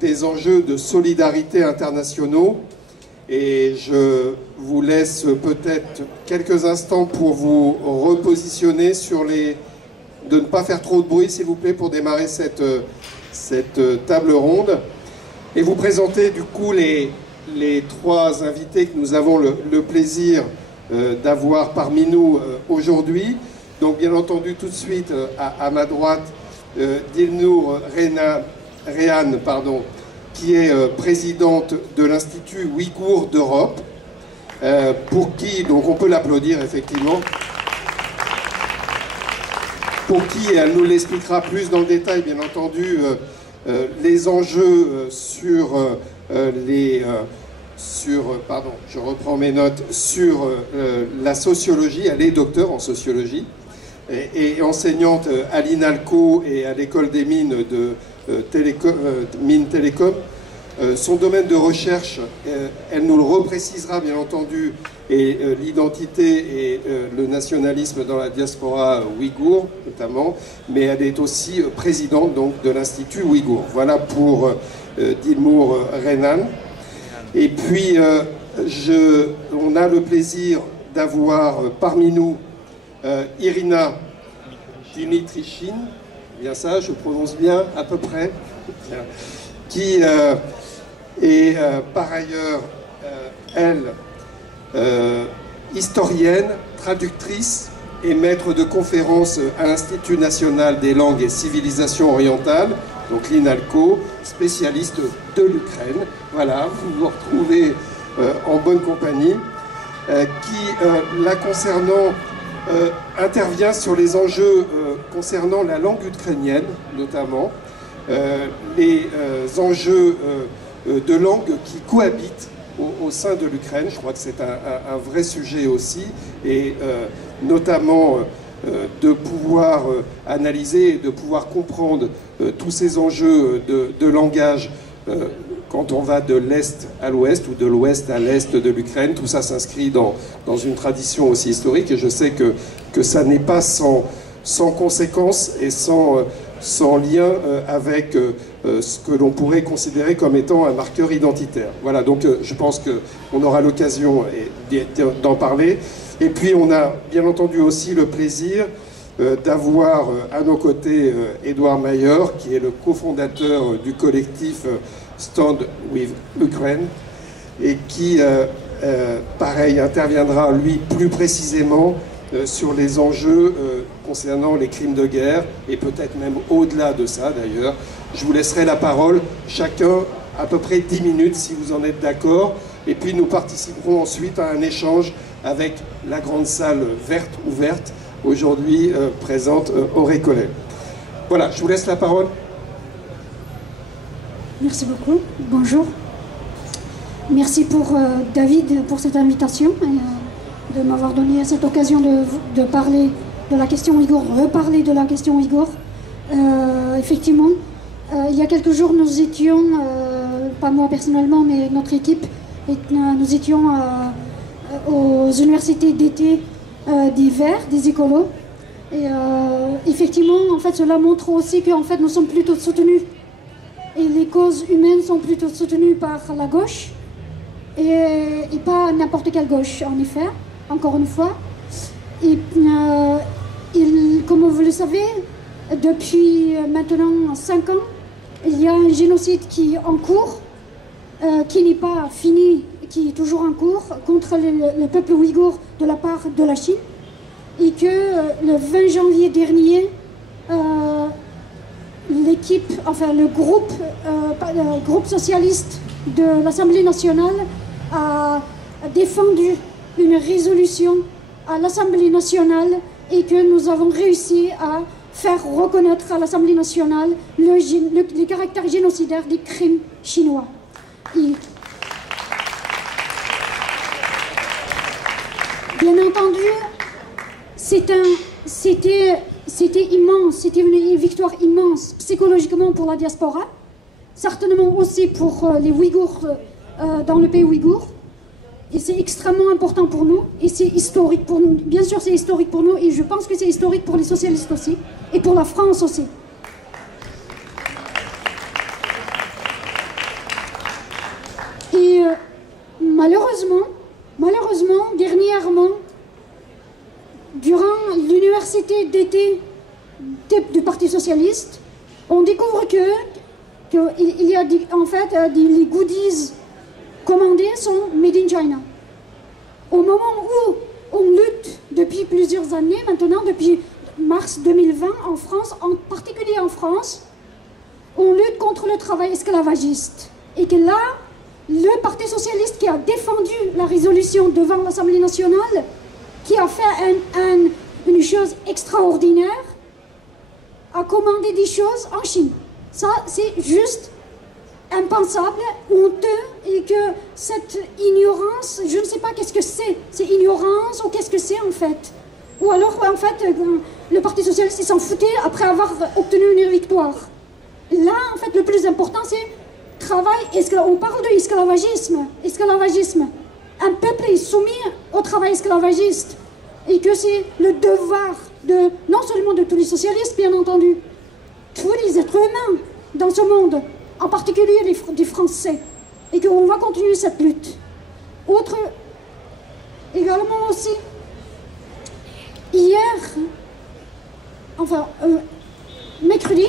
Des enjeux de solidarité internationaux et je vous laisse peut-être quelques instants pour vous repositionner sur les... de ne pas faire trop de bruit s'il vous plaît pour démarrer cette table ronde et vous présenter du coup les trois invités que nous avons le plaisir d'avoir parmi nous aujourd'hui. Donc bien entendu tout de suite à ma droite Dilnour Rehan, qui est présidente de l'Institut Ouïghour d'Europe, pour qui, donc on peut l'applaudir effectivement, pour qui elle nous l'expliquera plus dans le détail, bien entendu, les enjeux sur je reprends mes notes, sur la sociologie. Elle est docteur en sociologie et enseignante à l'INALCO et à l'école des mines de Mines Télécom. Son domaine de recherche, elle nous le reprécisera bien entendu, est l'identité et le nationalisme dans la diaspora ouïghour notamment, mais elle est aussi présidente donc, de l'Institut Ouïghour. Voilà pour Dilnour Rehan. Et puis on a le plaisir d'avoir parmi nous Irina Dimitrichine, bien ça, je prononce bien à peu près, qui est par ailleurs, elle, historienne, traductrice et maître de conférences à l'Institut national des langues et civilisations orientales, donc l'INALCO, spécialiste de l'Ukraine. Voilà, vous vous retrouvez en bonne compagnie, qui, la concernant, intervient sur les enjeux concernant la langue ukrainienne, notamment, les enjeux de langue qui cohabitent au sein de l'Ukraine. Je crois que c'est un vrai sujet aussi, et notamment de pouvoir analyser et de pouvoir comprendre tous ces enjeux de langage quand on va de l'Est à l'Ouest ou de l'Ouest à l'Est de l'Ukraine. Tout ça s'inscrit dans une tradition aussi historique, et je sais que ça n'est pas sans conséquences et sans lien avec ce que l'on pourrait considérer comme étant un marqueur identitaire. Voilà, donc je pense qu'on aura l'occasion d'en parler. Et puis on a bien entendu aussi le plaisir d'avoir à nos côtés Édouard Mayer, qui est le cofondateur du collectif Stand with Ukraine, et qui, pareil, interviendra lui plus précisément sur les enjeux concernant les crimes de guerre, et peut-être même au-delà de ça d'ailleurs. Je vous laisserai la parole, chacun à peu près 10 minutes si vous en êtes d'accord, et puis nous participerons ensuite à un échange avec la grande salle verte ouverte, aujourd'hui présente au Récollet. Voilà, je vous laisse la parole. Merci beaucoup, bonjour. Merci pour David pour cette invitation et de m'avoir donné cette occasion de parler de la question ouïghour, reparler de la question ouïghour. Effectivement, il y a quelques jours, nous étions, pas moi personnellement, mais notre équipe, nous étions aux universités d'été d'hiver, des écolos. Et effectivement, en fait, cela montre aussi qu'en fait, nous sommes plutôt soutenus. Et les causes humaines sont plutôt soutenues par la gauche, et pas n'importe quelle gauche, en effet, encore une fois. Et comme vous le savez, depuis maintenant 5 ans, il y a un génocide qui est en cours, qui n'est pas fini, qui est toujours en cours, contre le peuple ouïghour de la part de la Chine. Et que le 20 janvier dernier, le groupe socialiste de l'Assemblée nationale a défendu une résolution à l'Assemblée nationale, et que nous avons réussi à faire reconnaître à l'Assemblée nationale le caractère génocidaire des crimes chinois. Bien entendu, c'était immense, c'était une victoire immense psychologiquement pour la diaspora, certainement aussi pour les Ouïghours dans le pays ouïghour. Et c'est extrêmement important pour nous, et c'est historique pour nous. Bien sûr, c'est historique pour nous, et je pense que c'est historique pour les socialistes aussi, et pour la France aussi. Malheureusement, dernièrement, durant l'université d'été du Parti Socialiste, on découvre qu'il y a en fait les goodies commandés sont made in China. Au moment où on lutte depuis plusieurs années, maintenant depuis mars 2020 en France, en particulier en France, on lutte contre le travail esclavagiste. Et que là, le Parti Socialiste qui a défendu la résolution devant l'Assemblée nationale, qui a fait une chose extraordinaire, a commandé des choses en Chine. Ça, c'est juste impensable, honteux, et que cette ignorance, je ne sais pas qu'est-ce que c'est ignorance ou qu'est-ce que c'est en fait. Ou alors, en fait, le Parti Socialiste s'en foutait après avoir obtenu une victoire. Là, en fait, le plus important, c'est travail, on parle de esclavagisme. Un peuple est soumis au travail esclavagiste. Et que c'est le devoir non seulement de tous les socialistes, bien entendu, tous les êtres humains dans ce monde, en particulier des Français, et qu'on va continuer cette lutte. Autre, également aussi, hier, enfin, mercredi,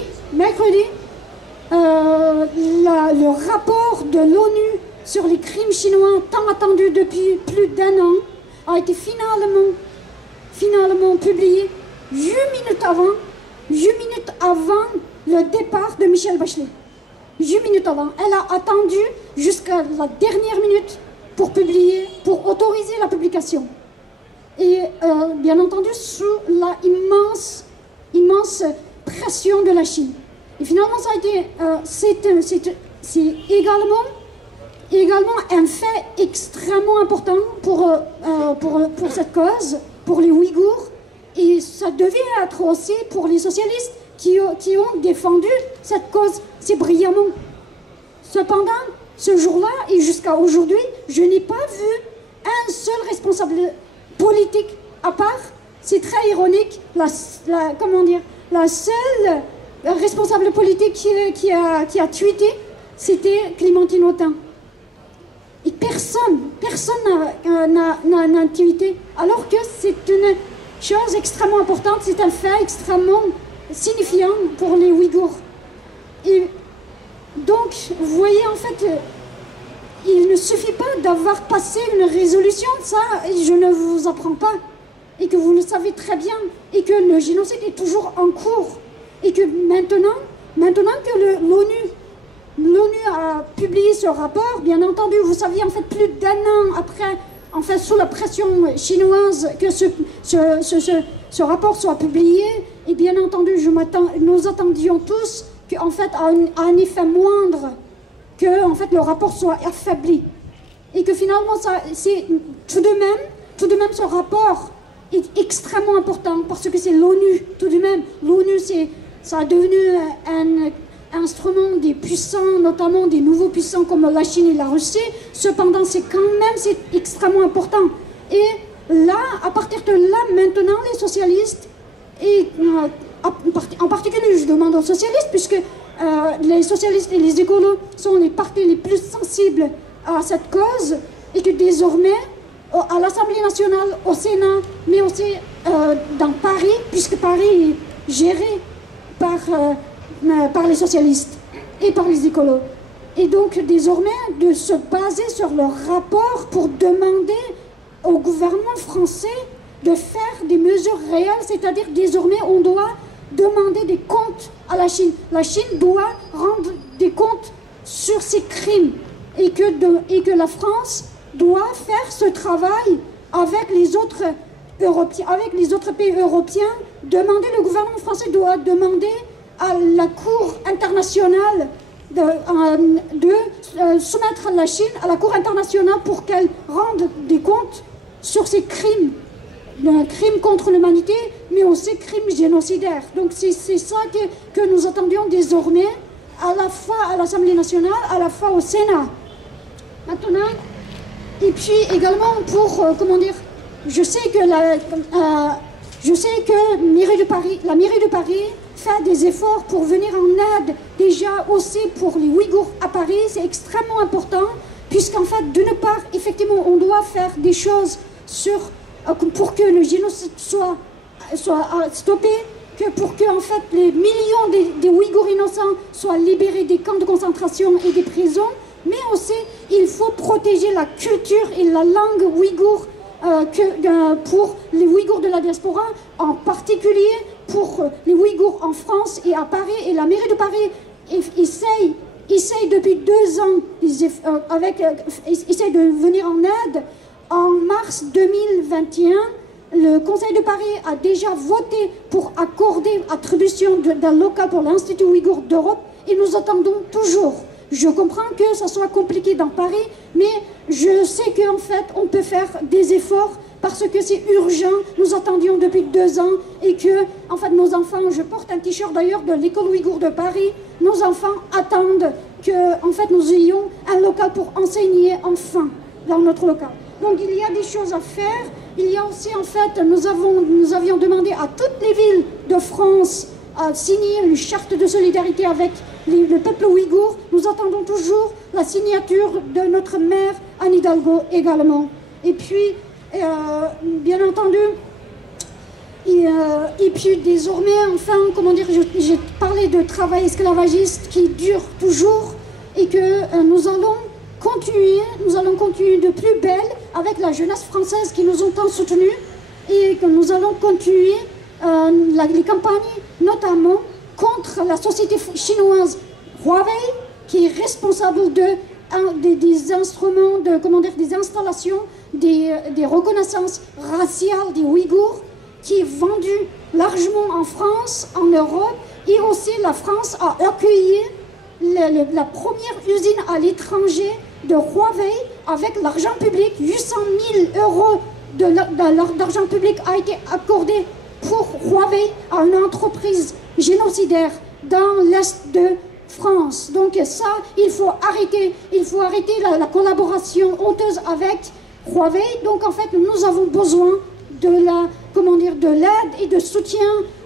le rapport de l'ONU sur les crimes chinois, tant attendu depuis plus d'1 an, a été finalement publié 8 minutes avant le départ de Michelle Bachelet. 8 minutes avant. Elle a attendu jusqu'à la dernière minute pour publier, pour autoriser la publication. Et bien entendu, sous la immense pression de la Chine. Et finalement, ça a été, c'est également un fait extrêmement important pour cette cause, pour les Ouïghours, et ça devait être aussi pour les socialistes qui ont défendu cette cause si brillamment. Cependant, ce jour-là et jusqu'à aujourd'hui, je n'ai pas vu un seul responsable politique à part. C'est très ironique, la seule responsable politique qui a tweeté, c'était Clémentine Autain. Et personne n'a tweeté, alors que c'est une chose extrêmement importante, c'est un fait extrêmement signifiant pour les Ouïghours. Et donc, vous voyez, en fait, il ne suffit pas d'avoir passé une résolution, ça, je ne vous apprends pas, et que vous le savez très bien, et que le génocide est toujours en cours, et que maintenant que l'ONU a publié ce rapport, bien entendu, vous saviez, en fait, plus d'1 an après, en fait, sous la pression chinoise, que ce rapport soit publié, et bien entendu, nous attendions tous qu'en fait, à un effet moindre, que en fait, le rapport soit affaibli. Et que finalement, tout de même, ce rapport est extrêmement important, parce que c'est l'ONU, tout de même. L'ONU, ça a devenu un instrument des puissants, notamment des nouveaux puissants comme la Chine et la Russie. Cependant, c'est extrêmement important. Et là, à partir de là, maintenant, les socialistes, et en particulier, je demande aux socialistes, puisque les socialistes et les écolos sont les partis les plus sensibles à cette cause, et que désormais, à l'Assemblée nationale, au Sénat, mais aussi dans Paris, puisque Paris est géré par les socialistes et par les écolos. Et donc, désormais, de se baser sur leur rapport pour demander au gouvernement français de faire des mesures réelles, c'est-à-dire désormais, on doit demander des comptes à la Chine. La Chine doit rendre des comptes sur ses crimes, et que la France doit faire ce travail avec les autres pays européens. Le gouvernement français doit demander à la Cour internationale de soumettre la Chine à la Cour internationale pour qu'elle rende des comptes sur ces crimes, crimes contre l'humanité, mais aussi crimes génocidaires. Donc c'est ça que nous attendions désormais, à la fois à l'Assemblée nationale, à la fois au Sénat. Maintenant, et puis également pour, je sais que la mairie de Paris fait des efforts pour venir en aide déjà aussi pour les Ouïghours à Paris. C'est extrêmement important puisqu'en fait, d'une part, effectivement, on doit faire des choses pour que le génocide soit stoppé, pour que en fait, les millions des Ouïghours innocents soient libérés des camps de concentration et des prisons, mais aussi, il faut protéger la culture et la langue ouïghour pour les Ouïghours de la diaspora, en particulier pour les Ouïghours en France et à Paris. Et la mairie de Paris essaye depuis 2 ans, essaye de venir en aide. En mars 2021, le Conseil de Paris a déjà voté pour accorder attribution d'un local pour l'Institut Ouïghour d'Europe et nous attendons toujours. Je comprends que ça soit compliqué dans Paris, mais je sais qu'en fait, on peut faire des efforts parce que c'est urgent. Nous attendions depuis 2 ans et que, en fait, nos enfants, je porte un t-shirt d'ailleurs de l'école ouïghour de Paris, nos enfants attendent que, en fait, nous ayons un local pour enseigner enfin dans notre local. Donc il y a des choses à faire. Il y a aussi, en fait, nous avions demandé à toutes les villes de France à signer une charte de solidarité avec le peuple ouïghour. Nous attendons toujours la signature de notre maire Anne Hidalgo également. Et puis, bien entendu, et puis désormais, enfin, comment dire, j'ai parlé de travail esclavagiste qui dure toujours et que nous allons continuer de plus belle avec la jeunesse française qui nous ont tant soutenus et que nous allons continuer les campagnes, notamment contre la société chinoise Huawei, qui est responsable des instruments, des installations, des reconnaissances raciales des Ouïghours, qui est vendu largement en France, en Europe, et aussi la France a accueilli la première usine à l'étranger de Huawei avec l'argent public. 800 000 € d'argent public a été accordé pour Huawei à une entreprise génocidaire dans l'Est de France. Donc ça, il faut arrêter la collaboration honteuse avec Huawei. Donc en fait, nous avons besoin de l'aide et de soutien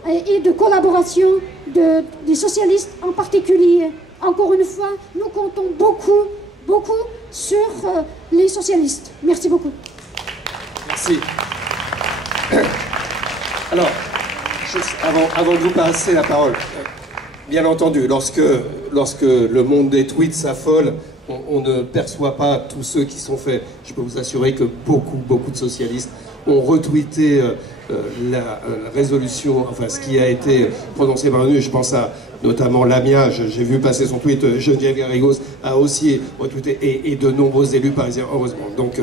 et de collaboration des socialistes en particulier. Encore une fois, nous comptons beaucoup sur les socialistes. Merci beaucoup. Merci. Alors, juste avant de vous passer la parole, bien entendu, lorsque le monde des tweets s'affole, on ne perçoit pas tous ceux qui sont faits. Je peux vous assurer que beaucoup de socialistes ont retweeté la résolution, enfin ce qui a été prononcé par l'ONU. Je pense à notamment Lamia, j'ai vu passer son tweet, Geneviève Garrigos a aussi retweeté, et de nombreux élus parisiens, heureusement. Donc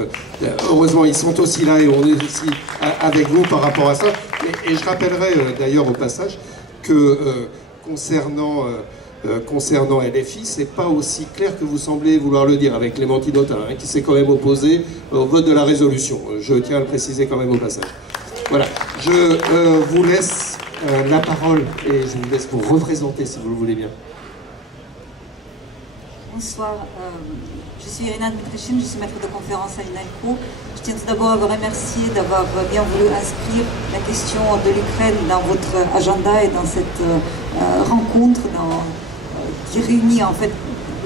heureusement, ils sont aussi là et on est aussi avec vous par rapport à ça. Et je rappellerai d'ailleurs au passage que concernant LFI, c'est pas aussi clair que vous semblez vouloir le dire avec Clémentine Autain, qui s'est quand même opposée au vote de la résolution. Je tiens à le préciser quand même au passage. Voilà, je vous laisse la parole et je vous laisse vous représenter si vous le voulez bien. Bonsoir, je suis Irina Dmitrichine, je suis maître de conférence à l'INALCO. Je tiens tout d'abord à vous remercier d'avoir bien voulu inscrire la question de l'Ukraine dans votre agenda et dans cette rencontre qui réunit en fait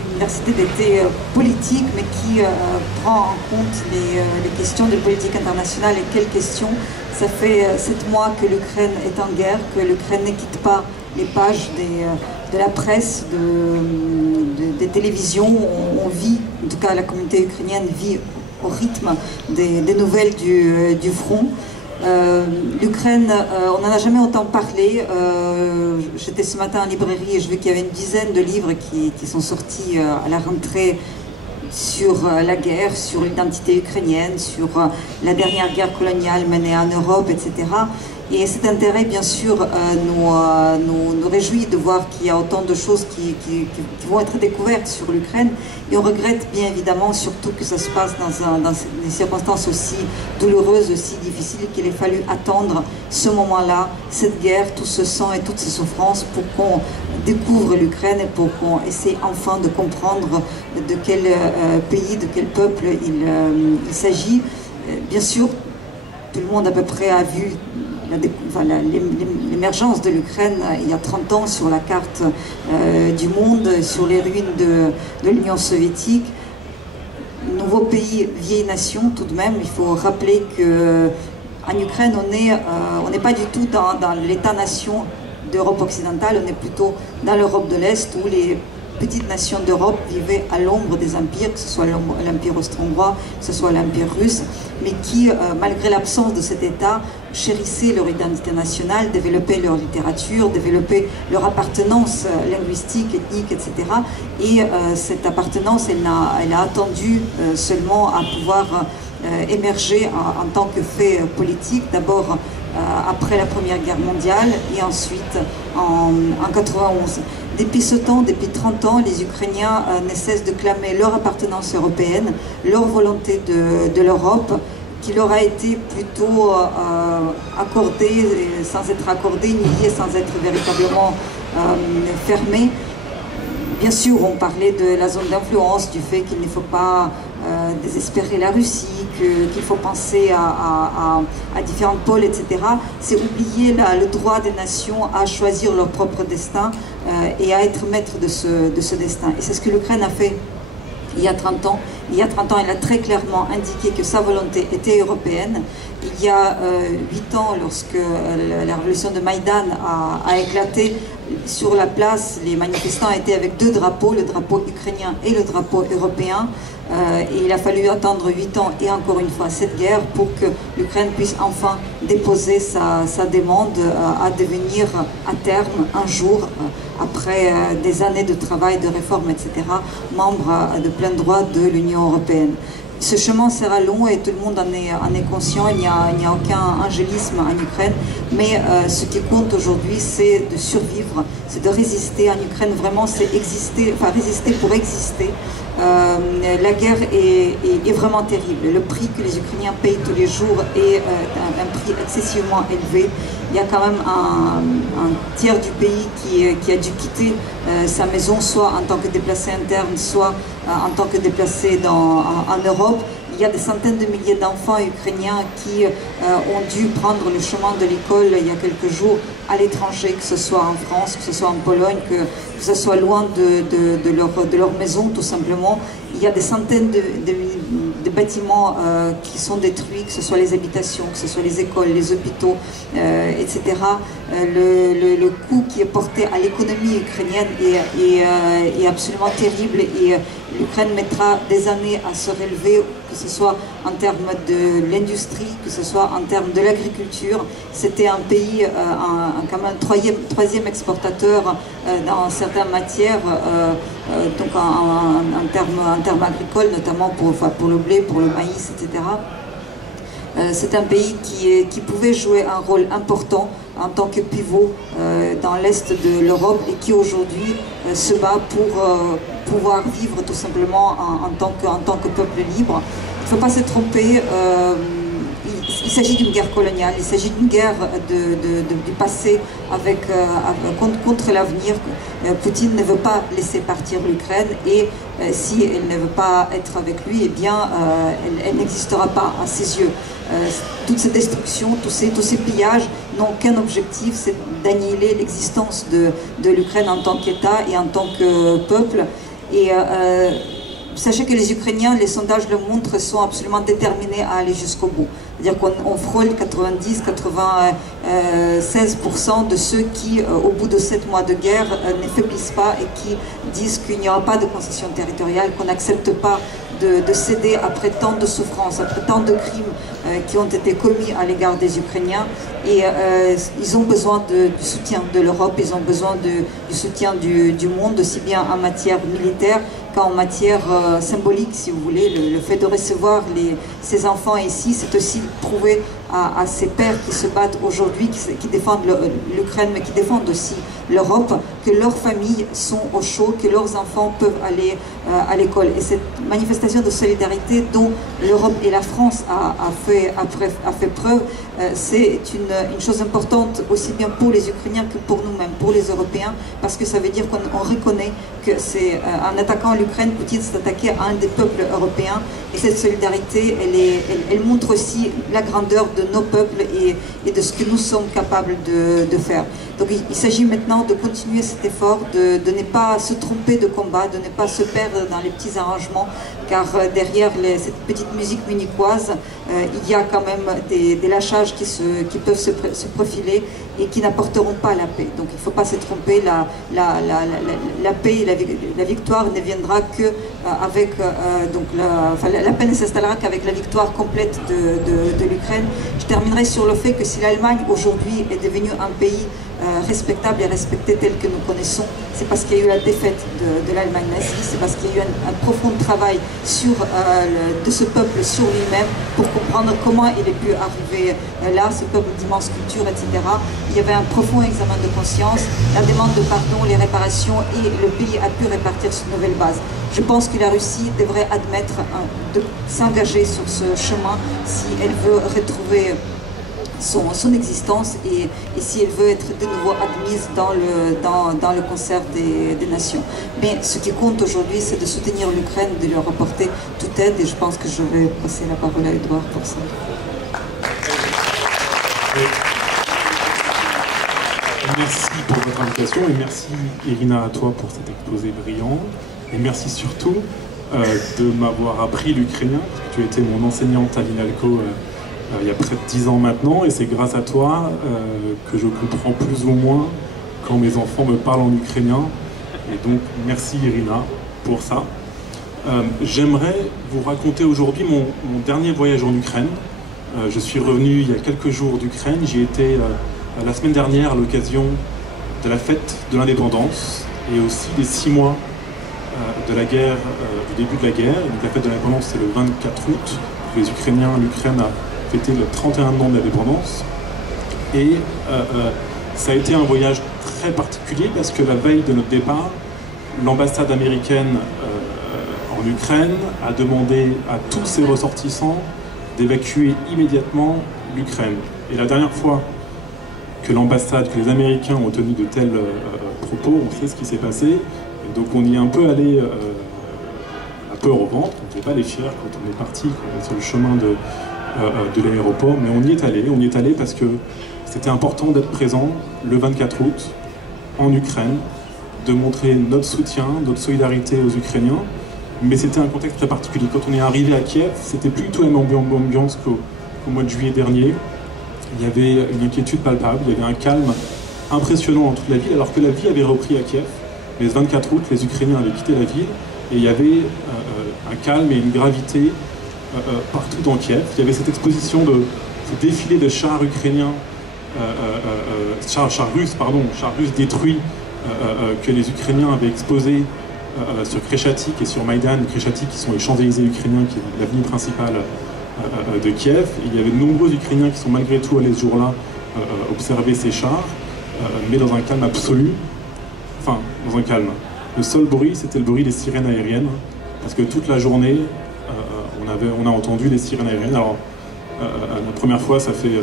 l'université d'été politique, mais qui prend en compte les questions de politique internationale. Et quelles questions? Ça fait 7 mois que l'Ukraine est en guerre, que l'Ukraine ne quitte pas les pages de la presse, des télévisions. On vit, en tout cas la communauté ukrainienne vit au rythme des nouvelles du front. L'Ukraine, on n'en a jamais autant parlé. J'étais ce matin en librairie et je vis qu'il y avait une dizaine de livres qui sont sortis à la rentrée sur la guerre, sur l'identité ukrainienne, sur la dernière guerre coloniale menée en Europe, etc. Et cet intérêt, bien sûr, nous réjouit de voir qu'il y a autant de choses qui vont être découvertes sur l'Ukraine. Et on regrette bien évidemment, surtout que ça se passe dans des circonstances aussi douloureuses, aussi difficiles, qu'il ait fallu attendre ce moment-là, cette guerre, tout ce sang et toutes ces souffrances pour qu'on découvre l'Ukraine et pour qu'on essaie enfin de comprendre de quel pays, de quel peuple il s'agit. Bien sûr, tout le monde à peu près a vu l'émergence de l'Ukraine il y a 30 ans sur la carte du monde, sur les ruines de l'Union soviétique. nouveau pays, vieille nation tout de même. Il faut rappeler qu'en Ukraine, on n'est pas du tout dans l'État-nation d'Europe occidentale, on est plutôt dans l'Europe de l'Est où les petites nations d'Europe vivaient à l'ombre des empires, que ce soit l'Empire austro-hongrois, que ce soit l'Empire russe, mais qui, malgré l'absence de cet État, chérissaient leur identité nationale, développaient leur littérature, développaient leur appartenance linguistique, ethnique, etc. Et cette appartenance, elle a attendu seulement à pouvoir émerger en tant que fait politique, d'abord après la Première Guerre mondiale et ensuite en 91. Depuis ce temps, depuis 30 ans, les Ukrainiens ne cessent de clamer leur appartenance européenne, leur volonté de l'Europe, qui leur a été plutôt accordée, sans être accordée, niée, sans être véritablement fermée. Bien sûr, on parlait de la zone d'influence, du fait qu'il ne faut pas désespérer la Russie, qu'il faut penser à différents pôles, etc. C'est oublier le droit des nations à choisir leur propre destin et à être maître de ce destin. Et c'est ce que l'Ukraine a fait il y a 30 ans. Il y a 30 ans, elle a très clairement indiqué que sa volonté était européenne. Il y a 8 ans, lorsque la révolution de Maïdan a éclaté, sur la place, les manifestants étaient avec deux drapeaux, le drapeau ukrainien et le drapeau européen. Et il a fallu attendre 8 ans et encore une fois cette guerre pour que l'Ukraine puisse enfin déposer sa demande à devenir à terme, un jour, après des années de travail, de réforme, etc., membre de plein droit de l'Union européenne. Ce chemin sera long et tout le monde en est conscient, il n'y a aucun angélisme en Ukraine, mais ce qui compte aujourd'hui, c'est de survivre, c'est de résister en Ukraine, vraiment c'est exister, enfin résister pour exister. La guerre est vraiment terrible. Le prix que les Ukrainiens payent tous les jours est un prix excessivement élevé. Il y a quand même un tiers du pays qui a dû quitter sa maison, soit en tant que déplacé interne, soit en tant que déplacé en Europe. Il y a des centaines de milliers d'enfants ukrainiens qui ont dû prendre le chemin de l'école il y a quelques jours à l'étranger, que ce soit en France, que ce soit en Pologne, que ce soit loin de leur maison tout simplement. Il y a des centaines de bâtiments qui sont détruits, que ce soit les habitations, que ce soit les écoles, les hôpitaux, etc. Le coût qui est porté à l'économie ukrainienne est absolument terrible et l'Ukraine mettra des années à se relever, que ce soit en termes de l'industrie, que ce soit en termes de l'agriculture. C'était un pays, quand même troisième exportateur dans certaines matières, donc en termes agricoles, notamment pour le blé, pour le maïs, etc. C'est un pays qui pouvait jouer un rôle important en tant que pivot dans l'Est de l'Europe et qui aujourd'hui se bat pour pouvoir vivre tout simplement en tant que peuple libre. Il ne faut pas se tromper, il s'agit d'une guerre coloniale, il s'agit d'une guerre du passé contre l'avenir. Poutine ne veut pas laisser partir l'Ukraine et si elle ne veut pas être avec lui, eh bien, elle n'existera pas à ses yeux. Toute cette destruction, tous ces pillages n'ont qu'un objectif, c'est d'annihiler l'existence de l'Ukraine en tant qu'État et en tant que peuple. Et sachez que les Ukrainiens, les sondages le montrent, sont absolument déterminés à aller jusqu'au bout. C'est-à-dire qu'on frôle 96% de ceux qui, au bout de 7 mois de guerre, ne faiblissent pas et qui disent qu'il n'y aura pas de concession territoriale, qu'on n'accepte pas de céder après tant de souffrances, après tant de crimes qui ont été commis à l'égard des Ukrainiens. Et ils ont besoin du soutien de l'Europe, ils ont besoin du soutien du monde, aussi bien en matière militaire qu'en matière symbolique, si vous voulez. Le fait de recevoir ces enfants ici, c'est aussi prouver à ces pères qui se battent aujourd'hui, qui défendent l'Ukraine, mais qui défendent aussi l'Europe, que leurs familles sont au chaud, que leurs enfants peuvent aller à l'école. Et cette manifestation de solidarité dont l'Europe et la France a fait preuve, c'est une chose importante aussi bien pour les Ukrainiens que pour nous-mêmes, pour les Européens, parce que ça veut dire qu'on reconnaît que c'est en attaquant l'Ukraine, Poutine s'est attaqué à un des peuples européens. Et cette solidarité, elle montre aussi la grandeur de nos peuples et de ce que nous sommes capables de faire. Donc il s'agit maintenant de continuer cet effort, de ne pas se tromper de combat, de ne pas se perdre dans les petits arrangements, car derrière cette petite musique munichoise, il y a quand même des lâchages qui peuvent se profiler et qui n'apporteront pas la paix. Donc il ne faut pas se tromper, la paix et la victoire ne viendra que avec, la paix ne s'installera qu'avec la victoire complète de l'Ukraine. Je terminerai sur le fait que si l'Allemagne aujourd'hui est devenue un pays respectable et respecté tel que nous connaissons, c'est parce qu'il y a eu la défaite de l'Allemagne nazie, c'est parce qu'il y a eu un profond travail de ce peuple sur lui-même pour comprendre comment il est pu arriver là, ce peuple d'immense culture, etc. Il y avait un profond examen de conscience, la demande de pardon, les réparations, et le pays a pu répartir sur une nouvelle base. Je pense que la Russie devrait admettre de s'engager sur ce chemin si elle veut retrouver son existence et si elle veut être de nouveau admise dans le concert des nations. Mais ce qui compte aujourd'hui, c'est de soutenir l'Ukraine, de leur apporter toute aide, et je pense que je vais passer la parole à Edouard pour ça. Merci pour votre invitation et merci Irina à toi pour cet exposé brillant. Et merci surtout de m'avoir appris l'ukrainien, parce que tu étais mon enseignante à l'INALCO il y a près de 10 ans maintenant, et c'est grâce à toi que je comprends plus ou moins quand mes enfants me parlent en ukrainien. Et donc merci Irina pour ça. J'aimerais vous raconter aujourd'hui mon dernier voyage en Ukraine. Je suis revenu il y a quelques jours d'Ukraine. J'y étais la semaine dernière à l'occasion de la fête de l'indépendance et aussi des 6 mois de la guerre, du début de la guerre. Donc la fête de l'indépendance, c'est le 24 août. Les Ukrainiens, l'Ukraine a fêté le 31 ans de l'indépendance. Et ça a été un voyage très particulier parce que la veille de notre départ, l'ambassade américaine en Ukraine a demandé à tous ses ressortissants d'évacuer immédiatement l'Ukraine. Et la dernière fois que l'ambassade, que les Américains ont tenu de tels propos, on sait ce qui s'est passé. Et donc on y est un peu allé à peur au ventre, on n'était pas les fiers quand on est parti, quand on est sur le chemin de l'aéroport, mais on y est allé parce que c'était important d'être présent le 24 août en Ukraine, de montrer notre soutien, notre solidarité aux Ukrainiens, mais c'était un contexte très particulier. Quand on est arrivé à Kiev, c'était plus du tout la même ambiance qu'au mois de juillet dernier. Il y avait une inquiétude palpable, il y avait un calme impressionnant dans toute la ville, alors que la vie avait repris à Kiev. Mais le 24 août, les Ukrainiens avaient quitté la ville, et il y avait un calme et une gravité partout dans Kiev. Il y avait cette exposition, ce défilé de chars ukrainiens, chars russes détruits, que les Ukrainiens avaient exposés sur Kreshatyk et sur Maïdan. Kreshatyk, qui sont les Champs-Élysées ukrainiens, qui est l'avenue principale de Kiev. Et il y avait de nombreux Ukrainiens qui sont malgré tout allés ce jour-là observer ces chars, mais dans un calme absolu. Enfin, dans un calme. Le seul bruit, c'était le bruit des sirènes aériennes, parce que toute la journée, on a entendu les sirènes aériennes. Alors, la première fois, ça fait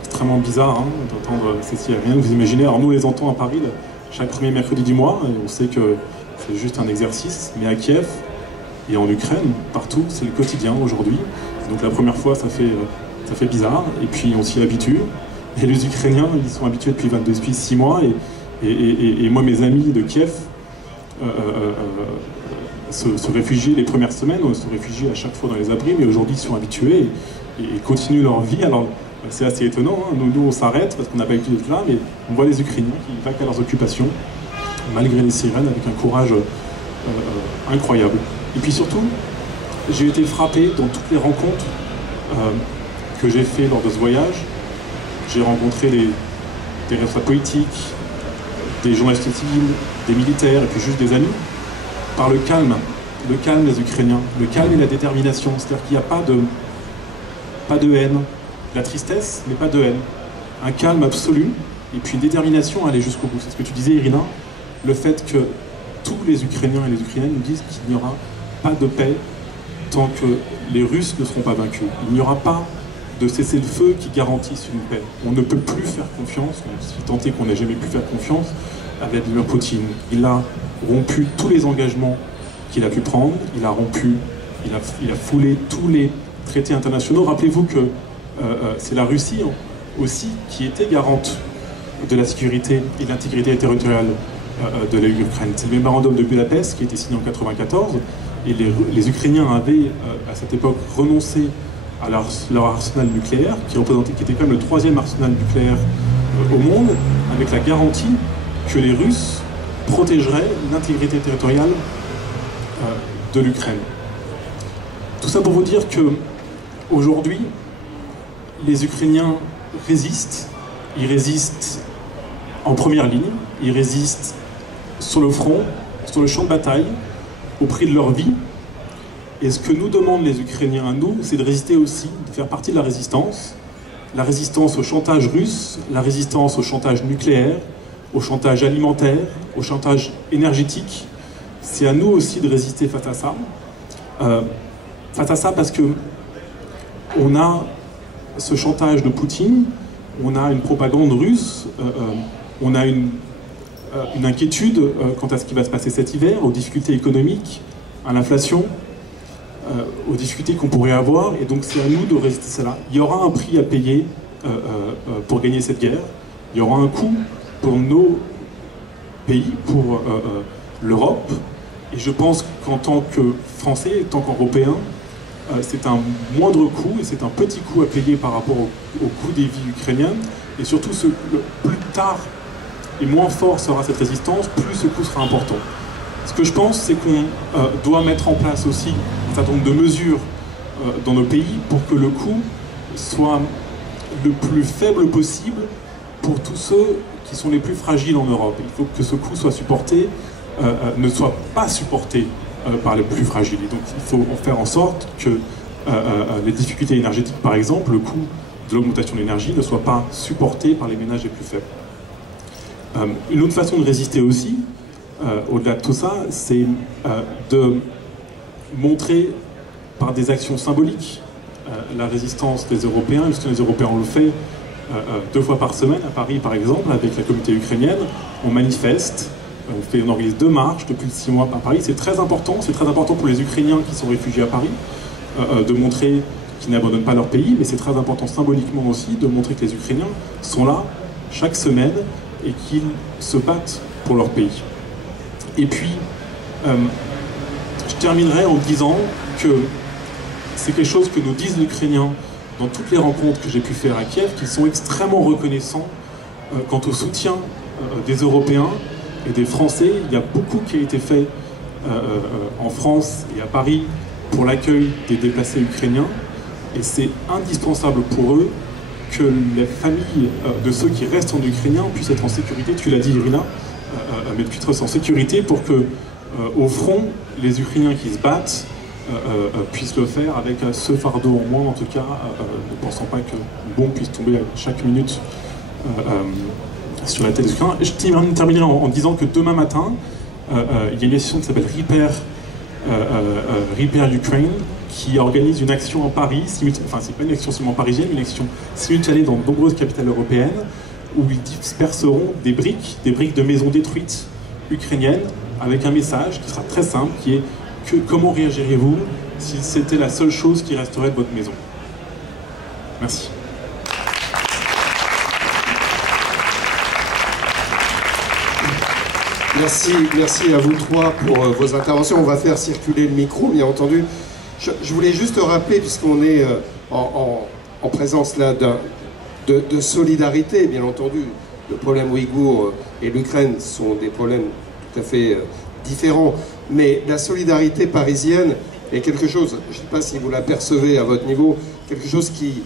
extrêmement bizarre d'entendre ces sirènes. Vous imaginez, alors nous, on les entend à Paris chaque premier mercredi du mois, et on sait que c'est juste un exercice, mais à Kiev et en Ukraine, partout, c'est le quotidien aujourd'hui. Donc la première fois, ça fait bizarre, et puis on s'y habitue. Et les Ukrainiens, ils sont habitués depuis 6 mois, et moi, mes amis de Kiev se réfugient les premières semaines, se réfugient à chaque fois dans les abris, mais aujourd'hui ils sont habitués et continuent leur vie. Alors c'est assez étonnant, nous on s'arrête parce qu'on n'a pas l'habitude d'être là, mais on voit les Ukrainiens qui vaquent à leurs occupations, malgré les sirènes, avec un courage incroyable. Et puis surtout, j'ai été frappé dans toutes les rencontres que j'ai fait lors de ce voyage. J'ai rencontré des responsables politiques, des journalistes civils, des militaires et puis juste des amis, par le calme des Ukrainiens, le calme et la détermination. C'est-à-dire qu'il n'y a pas de haine, la tristesse, mais pas de haine. Un calme absolu et puis une détermination à aller jusqu'au bout. C'est ce que tu disais, Irina, le fait que tous les Ukrainiens et les Ukrainiennes nous disent qu'il n'y aura pas de paix tant que les Russes ne seront pas vaincus. Il n'y aura pas de cessez-le-feu qui garantisse une paix. On ne peut plus faire confiance, si tant est qu'on n'ait jamais pu faire confiance, à Vladimir Poutine. Il a rompu tous les engagements qu'il a pu prendre, il a foulé tous les traités internationaux. Rappelez-vous que c'est la Russie aussi qui était garante de la sécurité et de l'intégrité territoriale de l'Ukraine. C'est le mémorandum de Budapest qui a été signé en 1994, et les Ukrainiens avaient à cette époque renoncé à leur arsenal nucléaire, qui était quand même le 3e arsenal nucléaire au monde, avec la garantie que les Russes protégeraient l'intégrité territoriale de l'Ukraine. Tout ça pour vous dire que aujourd'hui, les Ukrainiens résistent. Ils résistent en première ligne, ils résistent sur le front, sur le champ de bataille, au prix de leur vie. Et ce que nous demandent les Ukrainiens à nous, c'est de résister aussi, de faire partie de la résistance au chantage russe, la résistance au chantage nucléaire, au chantage alimentaire, au chantage énergétique. C'est à nous aussi de résister face à ça. Parce que on a ce chantage de Poutine, on a une propagande russe, on a une inquiétude quant à ce qui va se passer cet hiver, aux difficultés économiques, à l'inflation, aux difficultés qu'on pourrait avoir, et donc c'est à nous de résister à cela. Il y aura un prix à payer pour gagner cette guerre, il y aura un coût pour nos pays, pour l'Europe, et je pense qu'en tant que Français, en tant qu'Européens, c'est un moindre coût, et c'est un petit coût à payer par rapport au coût des vies ukrainiennes, et surtout plus tard et moins fort sera cette résistance, plus ce coût sera important. Ce que je pense, c'est qu'on doit mettre en place aussi un certain nombre de mesures dans nos pays pour que le coût soit le plus faible possible pour tous ceux qui sont les plus fragiles en Europe. Il faut que ce coût soit supporté, ne soit pas supporté par les plus fragiles. Et donc il faut faire en sorte que les difficultés énergétiques, par exemple, le coût de l'augmentation de l'énergie ne soit pas supporté par les ménages les plus faibles. Une autre façon de résister aussi, au-delà de tout ça, c'est de montrer par des actions symboliques la résistance des Européens. Justement, les Européens, on le fait 2 fois par semaine, à Paris par exemple, avec la communauté ukrainienne. On manifeste, on organise 2 marches depuis 6 mois par Paris. C'est très important pour les Ukrainiens qui sont réfugiés à Paris, de montrer qu'ils n'abandonnent pas leur pays, mais c'est très important symboliquement aussi de montrer que les Ukrainiens sont là chaque semaine et qu'ils se battent pour leur pays. Et puis, je terminerai en disant que c'est quelque chose que nous disent les Ukrainiens dans toutes les rencontres que j'ai pu faire à Kiev, qu'ils sont extrêmement reconnaissants quant au soutien des Européens et des Français. Il y a beaucoup qui a été fait en France et à Paris pour l'accueil des déplacés ukrainiens, et c'est indispensable pour eux que les familles de ceux qui restent en ukrainien puissent être en sécurité, tu l'as dit Irina, mais puissent être en sécurité pour que, au front, les Ukrainiens qui se battent puissent le faire avec ce fardeau en moins, en tout cas, ne pensant pas qu'une bombe puisse tomber chaque minute sur la tête des Ukrainiens. Je terminerai en disant que demain matin, il y a une association qui s'appelle Repair Ukraine, qui organise une action en Paris, enfin c'est pas une action seulement parisienne, une action simultanée dans de nombreuses capitales européennes, où ils disperseront des briques de maisons détruites ukrainiennes, avec un message qui sera très simple, qui est que comment réagiriez-vous si c'était la seule chose qui resterait de votre maison. Merci. Merci à vous 3 pour vos interventions. On va faire circuler le micro, bien entendu. Je voulais juste rappeler, puisqu'on est en présence là de solidarité, bien entendu, le problème ouïghour et l'Ukraine sont des problèmes tout à fait différents, mais la solidarité parisienne est quelque chose, je ne sais pas si vous l'apercevez à votre niveau, quelque chose qui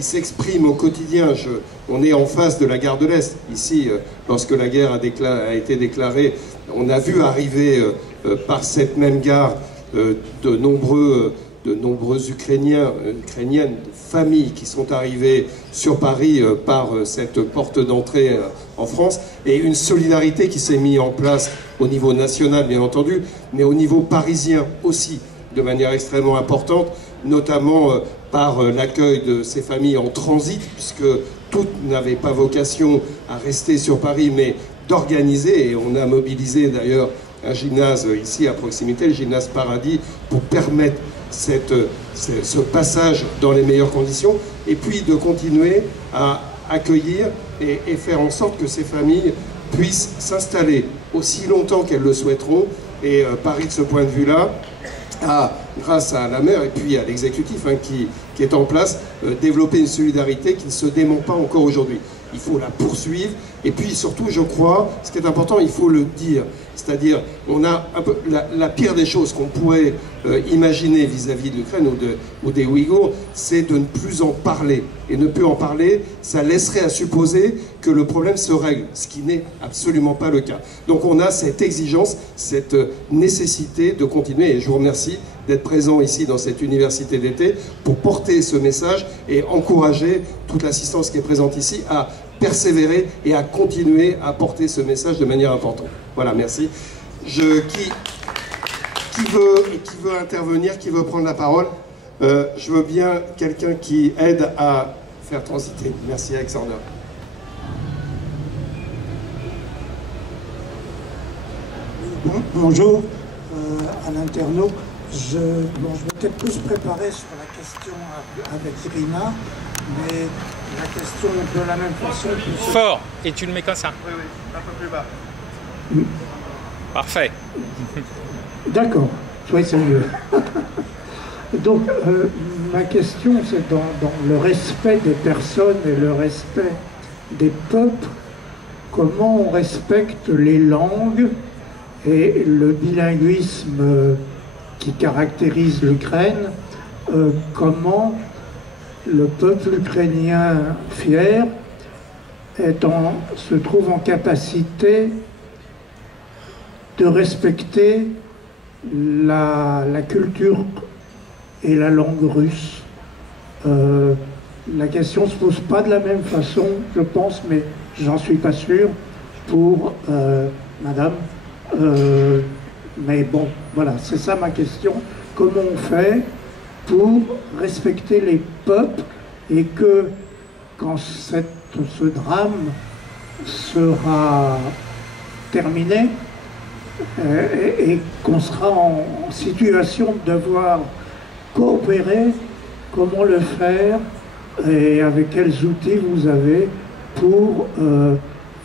s'exprime au quotidien. On est en face de la gare de l'Est. Ici, lorsque la guerre a été déclarée, on a vu arriver par cette même gare de nombreux Ukrainiens, Ukrainiennes, familles qui sont arrivées sur Paris par cette porte d'entrée en France, et une solidarité qui s'est mise en place au niveau national, bien entendu, mais au niveau parisien aussi, de manière extrêmement importante, notamment par l'accueil de ces familles en transit, puisque toutes n'avaient pas vocation à rester sur Paris, mais d'organiser, et on a mobilisé d'ailleurs un gymnase ici à proximité, le gymnase Paradis, pour permettre ce passage dans les meilleures conditions. et puis de continuer à accueillir et faire en sorte que ces familles puissent s'installer aussi longtemps qu'elles le souhaiteront. Et Paris, de ce point de vue-là, a, grâce à la maire et puis à l'exécutif qui est en place, développé une solidarité qui ne se dément pas encore aujourd'hui. Il faut la poursuivre, et puis surtout, je crois, ce qui est important, il faut le dire, c'est-à-dire, on a un peu la pire des choses qu'on pourrait imaginer vis-à-vis de l'Ukraine ou des Ouïghours, c'est de ne plus en parler. Et ne plus en parler, ça laisserait à supposer que le problème se règle, ce qui n'est absolument pas le cas. Donc on a cette exigence, cette nécessité de continuer, et je vous remercie d'être présent ici dans cette université d'été pour porter ce message et encourager toute l'assistance qui est présente ici à persévérer et à continuer à porter ce message de manière importante. Voilà, merci. Qui veut intervenir, qui veut prendre la parole, je veux bien quelqu'un qui aide à faire transiter. Merci Alexandre. Bonjour à l'internaute. Je vais peut-être plus préparer sur la question avec Irina, mais la question de la même façon. Fort, et tu le mets comme ça. Oui, un peu plus bas. Parfait. D'accord, oui, c'est mieux. Donc, ma question, c'est dans le respect des personnes et le respect des peuples, comment on respecte les langues et le bilinguisme qui caractérise l'Ukraine, comment le peuple ukrainien fier se trouve en capacité de respecter la culture et la langue russe. La question ne se pose pas de la même façon, je pense, mais j'en suis pas sûr, pour madame. Mais bon, voilà, c'est ça ma question. Comment on fait pour respecter les peuples et que quand ce drame sera terminé et qu'on sera en situation de devoir coopérer, comment le faire et avec quels outils vous avez pour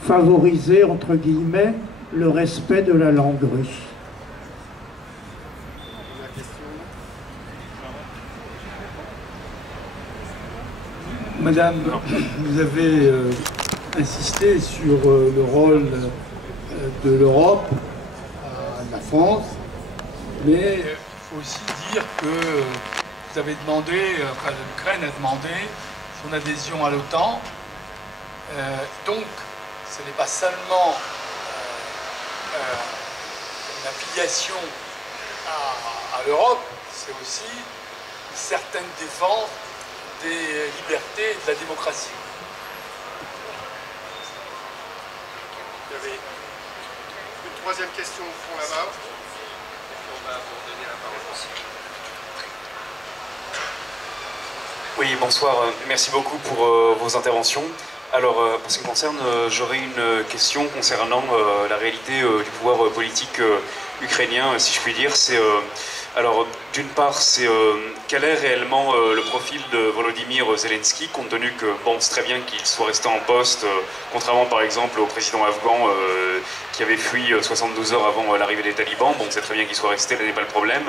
favoriser, entre guillemets, le respect de la langue russe. Madame, vous avez insisté sur le rôle de l'Europe, de la France, mais il faut aussi dire que vous avez demandé, enfin l'Ukraine a demandé son adhésion à l'OTAN, donc ce n'est pas seulement une affiliation à l'Europe, c'est aussi une certaine défense des libertés et de la démocratie. Il y avait une troisième question au fond là-bas. On va vous donner la parole aussi. Oui, bonsoir. Merci beaucoup pour vos interventions. Alors, pour ce qui me concerne, j'aurais une question concernant la réalité du pouvoir politique ukrainien, si je puis dire. Alors, d'une part, c'est quel est réellement le profil de Volodymyr Zelensky, compte tenu que, bon, c'est très bien qu'il soit resté en poste, contrairement par exemple au président afghan qui avait fui 72 heures avant l'arrivée des talibans. Bon, c'est très bien qu'il soit resté, là n'est pas le problème.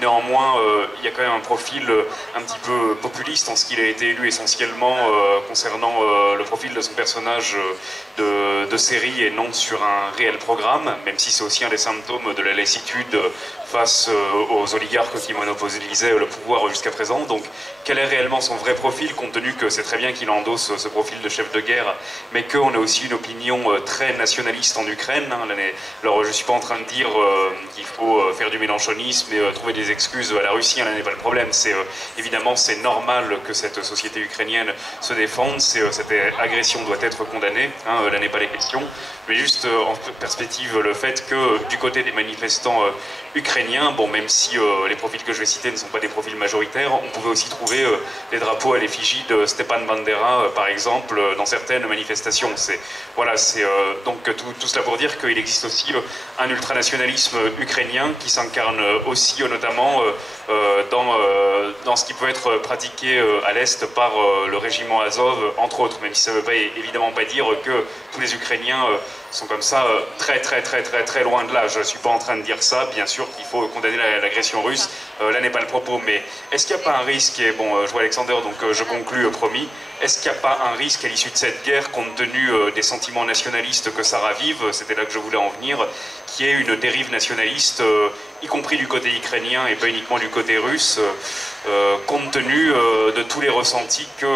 Néanmoins, il y a quand même un profil un petit peu populiste en ce qu'il a été élu essentiellement concernant le profil de son personnage de série et non sur un réel programme, même si c'est aussi un des symptômes de la lassitude face aux oligarques qui monopolisaient le pouvoir jusqu'à présent. Donc, quel est réellement son vrai profil, compte tenu que c'est très bien qu'il endosse ce profil de chef de guerre, mais qu'on a aussi une opinion très nationaliste en Ukraine. Hein, alors, je ne suis pas en train de dire qu'il faut faire du mélenchonisme et trouver des excuses à la Russie, là n'est pas le problème. Évidemment, c'est normal que cette société ukrainienne se défende, cette agression doit être condamnée, hein, là n'est pas les questions, mais juste en perspective le fait que du côté des manifestants ukrainien. Bon, même si les profils que je vais citer ne sont pas des profils majoritaires, on pouvait aussi trouver des drapeaux à l'effigie de Stepan Bandera, par exemple, dans certaines manifestations. Voilà, donc tout cela pour dire qu'il existe aussi un ultranationalisme ukrainien qui s'incarne aussi notamment dans ce qui peut être pratiqué à l'Est par le régiment Azov, entre autres, même si ça ne veut pas, évidemment pas dire que tous les Ukrainiens sont comme ça très loin de là. Je ne suis pas en train de dire ça, bien sûr qu'il faut condamner l'agression russe, là n'est pas le propos, mais est-ce qu'il n'y a pas un risque, et bon, je vois Alexander, donc je conclus, promis, est-ce qu'il n'y a pas un risque à l'issue de cette guerre, compte tenu des sentiments nationalistes que ça ravive, c'était là que je voulais en venir, qu'il y ait une dérive nationaliste, y compris du côté ukrainien et pas uniquement du côté russe, compte tenu de tous les ressentis que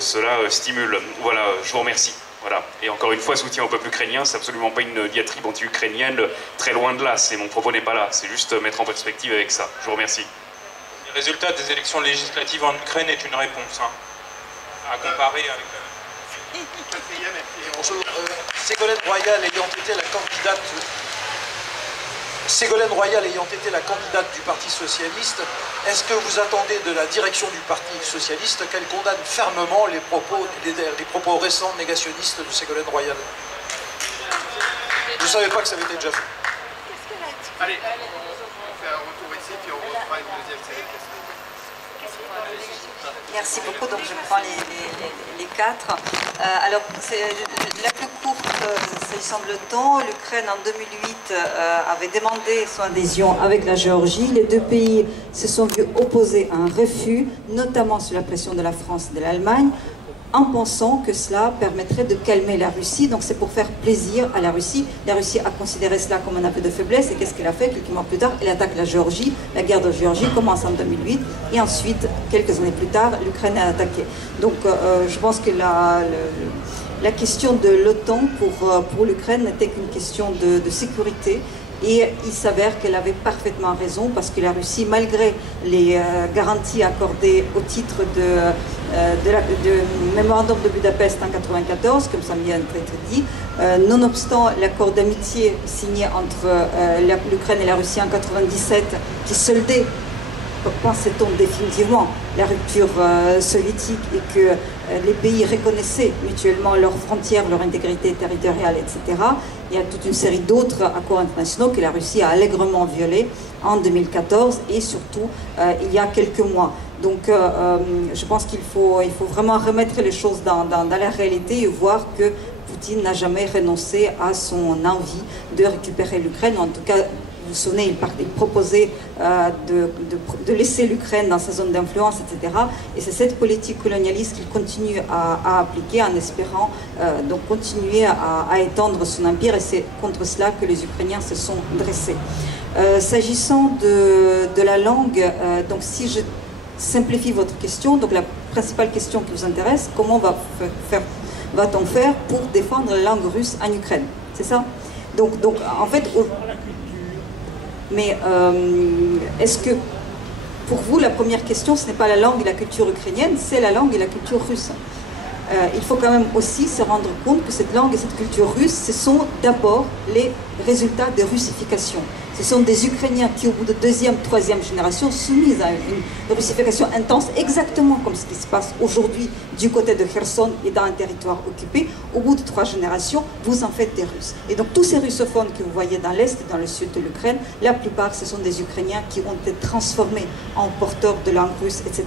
cela stimule. Voilà, je vous remercie. Voilà. Et encore une fois, soutien au peuple ukrainien, c'est absolument pas une diatribe anti-ukrainienne, très loin de là, mon propos n'est pas là, c'est juste mettre en perspective avec ça. Je vous remercie. Le résultat des élections législatives en Ukraine est une réponse, hein, à comparer avec... Bonjour, Ségolène Royal ayant été la candidate du Parti Socialiste, est-ce que vous attendez de la direction du Parti Socialiste qu'elle condamne fermement les propos récents négationnistes de Ségolène Royal? Je ne savais pas que ça avait été déjà fait. Allez, on fait un retour ici, puis on refera une deuxième série de questions. Merci beaucoup, donc je prends les quatre. Alors, la plus courte, s'agissant de l'OTAN, l'Ukraine en 2008 avait demandé son adhésion avec la Géorgie. Les deux pays se sont vus opposer à un refus, notamment sous la pression de la France et de l'Allemagne, en pensant que cela permettrait de calmer la Russie. Donc c'est pour faire plaisir à la Russie. La Russie a considéré cela comme un aveu de faiblesse, et qu'est-ce qu'elle a fait? Quelques mois plus tard, elle attaque la Géorgie. La guerre de Géorgie commence en 2008, et ensuite, quelques années plus tard, l'Ukraine a attaqué. Donc je pense que la question de l'OTAN pour l'Ukraine n'était qu'une question de sécurité. Et il s'avère qu'elle avait parfaitement raison, parce que la Russie, malgré les garanties accordées au titre de mémorandum de Budapest en 1994, comme ça vient d'être dit, nonobstant l'accord d'amitié signé entre l'Ukraine et la Russie en 1997, qui soldait, pensait-on définitivement, la rupture soviétique, et que les pays reconnaissaient mutuellement leurs frontières, leur intégrité territoriale, etc. Il y a toute une série d'autres accords internationaux que la Russie a allègrement violés en 2014 et surtout il y a quelques mois. Donc je pense qu'il faut vraiment remettre les choses dans la réalité et voir que Poutine n'a jamais renoncé à son envie de récupérer l'Ukraine, ou en tout cas, vous vous souvenez, il proposait de laisser l'Ukraine dans sa zone d'influence, etc. Et c'est cette politique colonialiste qu'il continue à appliquer en espérant donc continuer à étendre son empire, et c'est contre cela que les Ukrainiens se sont dressés. S'agissant de la langue, donc si je simplifie votre question, donc la principale question qui vous intéresse, comment va-t-on faire pour défendre la langue russe en Ukraine? C'est ça? Donc en fait... Mais est-ce que, pour vous, la première question, ce n'est pas la langue et la culture ukrainienne, c'est la langue et la culture russe? Il faut quand même aussi se rendre compte que cette langue et cette culture russe, ce sont d'abord les résultats de russification. Ce sont des Ukrainiens qui, au bout de deuxième, troisième génération, soumis à une russification intense, exactement comme ce qui se passe aujourd'hui du côté de Kherson et dans un territoire occupé. Au bout de 3 générations, vous en faites des Russes. Et donc tous ces russophones que vous voyez dans l'Est et dans le Sud de l'Ukraine, la plupart, ce sont des Ukrainiens qui ont été transformés en porteurs de langue russe, etc.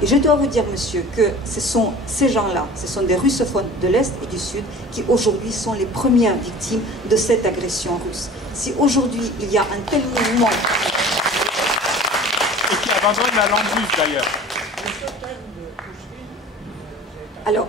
Et je dois vous dire, monsieur, que ce sont ces gens-là, ce sont des russophones de l'Est et du Sud qui aujourd'hui sont les premières victimes de cette agression russe. Si aujourd'hui il y a un tel mouvement... Et qui abandonne la langue russe d'ailleurs. Alors,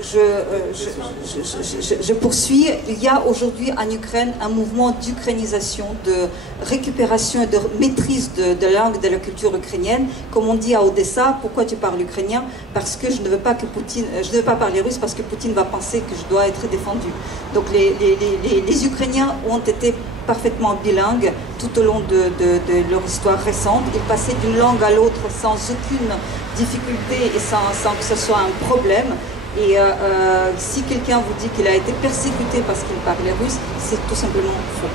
je poursuis. Il y a aujourd'hui en Ukraine un mouvement d'ukrainisation, de récupération et de maîtrise de la langue, de la culture ukrainienne. Comme on dit à Odessa, pourquoi tu parles ukrainien? Parce que je ne veux pas que Poutine, je ne veux pas parler russe parce que Poutine va penser que je dois être défendu. Donc les Ukrainiens ont été parfaitement bilingues tout au long de leur histoire récente. Ils passaient d'une langue à l'autre sans aucune difficulté et sans que ce soit un problème. Et si quelqu'un vous dit qu'il a été persécuté parce qu'il parlait russe, c'est tout simplement faux.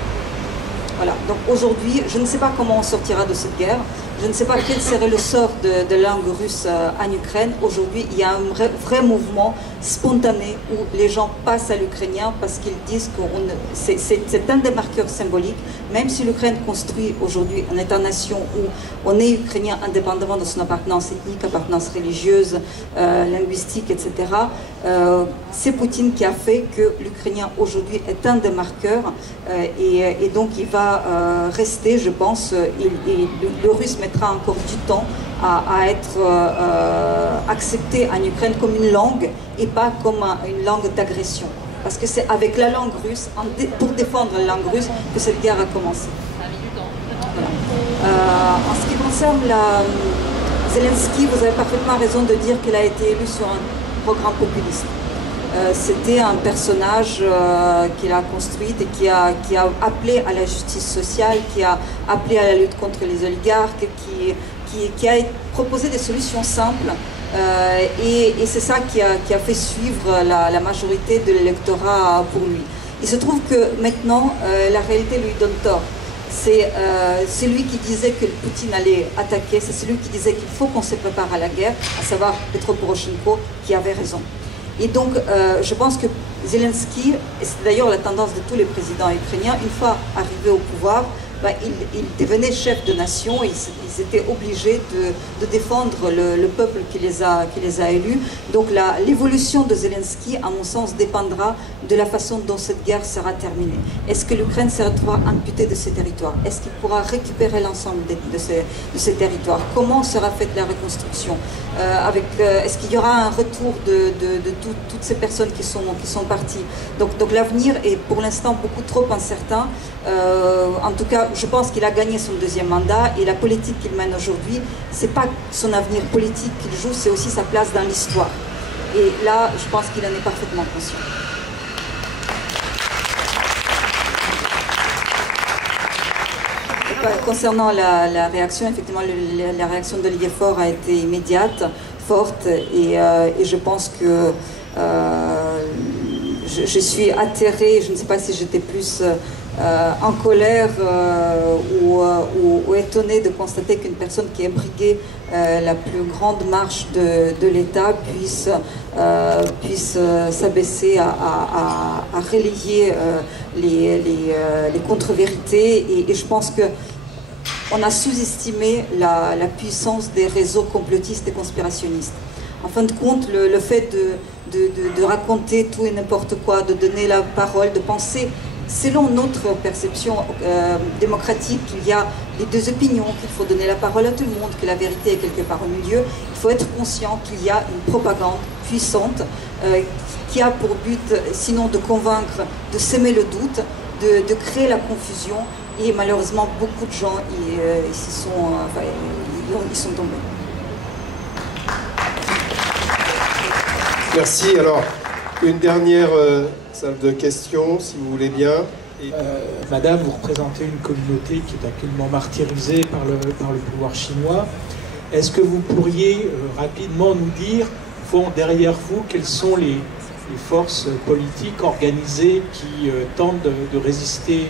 Voilà. Donc aujourd'hui, je ne sais pas comment on sortira de cette guerre. Je ne sais pas quel serait le sort de langue russe en Ukraine. Aujourd'hui, il y a un vrai mouvement spontané où les gens passent à l'ukrainien parce qu'ils disent que c'est un des marqueurs symboliques. Même si l'Ukraine construit aujourd'hui un État-nation où on est ukrainien indépendamment de son appartenance ethnique, appartenance religieuse, linguistique, etc., c'est Poutine qui a fait que l'ukrainien aujourd'hui est un des marqueurs et donc il va rester, je pense, le russe mettra encore du temps à être accepté en Ukraine comme une langue et pas comme une langue d'agression. Parce que c'est avec la langue russe, pour défendre la langue russe, que cette guerre a commencé. Voilà. En ce qui concerne Zelensky, vous avez parfaitement raison de dire qu'il a été élu sur un programme populiste. C'était un personnage qu'il a construit et qui a appelé à la justice sociale, qui a appelé à la lutte contre les oligarques, qui a proposé des solutions simples. Et c'est ça qui a fait suivre la majorité de l'électorat pour lui. Il se trouve que maintenant, la réalité lui donne tort. C'est lui qui disait que Poutine allait attaquer, c'est celui qui disait qu'il faut qu'on se prépare à la guerre, à savoir Petro Poroshenko, qui avait raison. Et donc, je pense que Zelensky, et c'est d'ailleurs la tendance de tous les présidents ukrainiens, une fois arrivé au pouvoir, ils devenaient chefs de nation et ils étaient obligés de défendre le peuple qui les a élus. Donc l'évolution de Zelensky, à mon sens, dépendra de la façon dont cette guerre sera terminée. Est-ce que l'Ukraine se retrouvera amputée de ses territoires? Est-ce qu'il pourra récupérer l'ensemble de ces territoires? Comment sera faite la reconstruction? Est-ce qu'il y aura un retour de toutes ces personnes qui sont parties? Donc l'avenir est pour l'instant beaucoup trop incertain. En tout cas, je pense qu'il a gagné son deuxième mandat et la politique qu'il mène aujourd'hui, c'est pas son avenir politique qu'il joue, c'est aussi sa place dans l'histoire. Et là, je pense qu'il en est parfaitement conscient. Concernant la réaction, effectivement, la réaction d'Olivier Faure a été immédiate, forte, et je pense que je suis atterrée, je ne sais pas si j'étais plus en colère ou étonnée de constater qu'une personne qui a brigué la plus grande marche de l'État puisse s'abaisser à relayer les contre-vérités et je pense que on a sous-estimé la puissance des réseaux complotistes et conspirationnistes. En fin de compte, le fait de raconter tout et n'importe quoi, de donner la parole, de penser, selon notre perception démocratique, qu'il y a les deux opinions, qu'il faut donner la parole à tout le monde, que la vérité est quelque part au milieu, il faut être conscient qu'il y a une propagande puissante qui a pour but, sinon de convaincre, de semer le doute, de créer la confusion. Et malheureusement, beaucoup de gens ils sont tombés. Merci. Alors, une dernière salle de questions, si vous voulez bien. Madame, vous représentez une communauté qui est actuellement martyrisée par le pouvoir chinois. Est-ce que vous pourriez rapidement nous dire, derrière vous, quelles sont les forces politiques organisées qui tentent de résister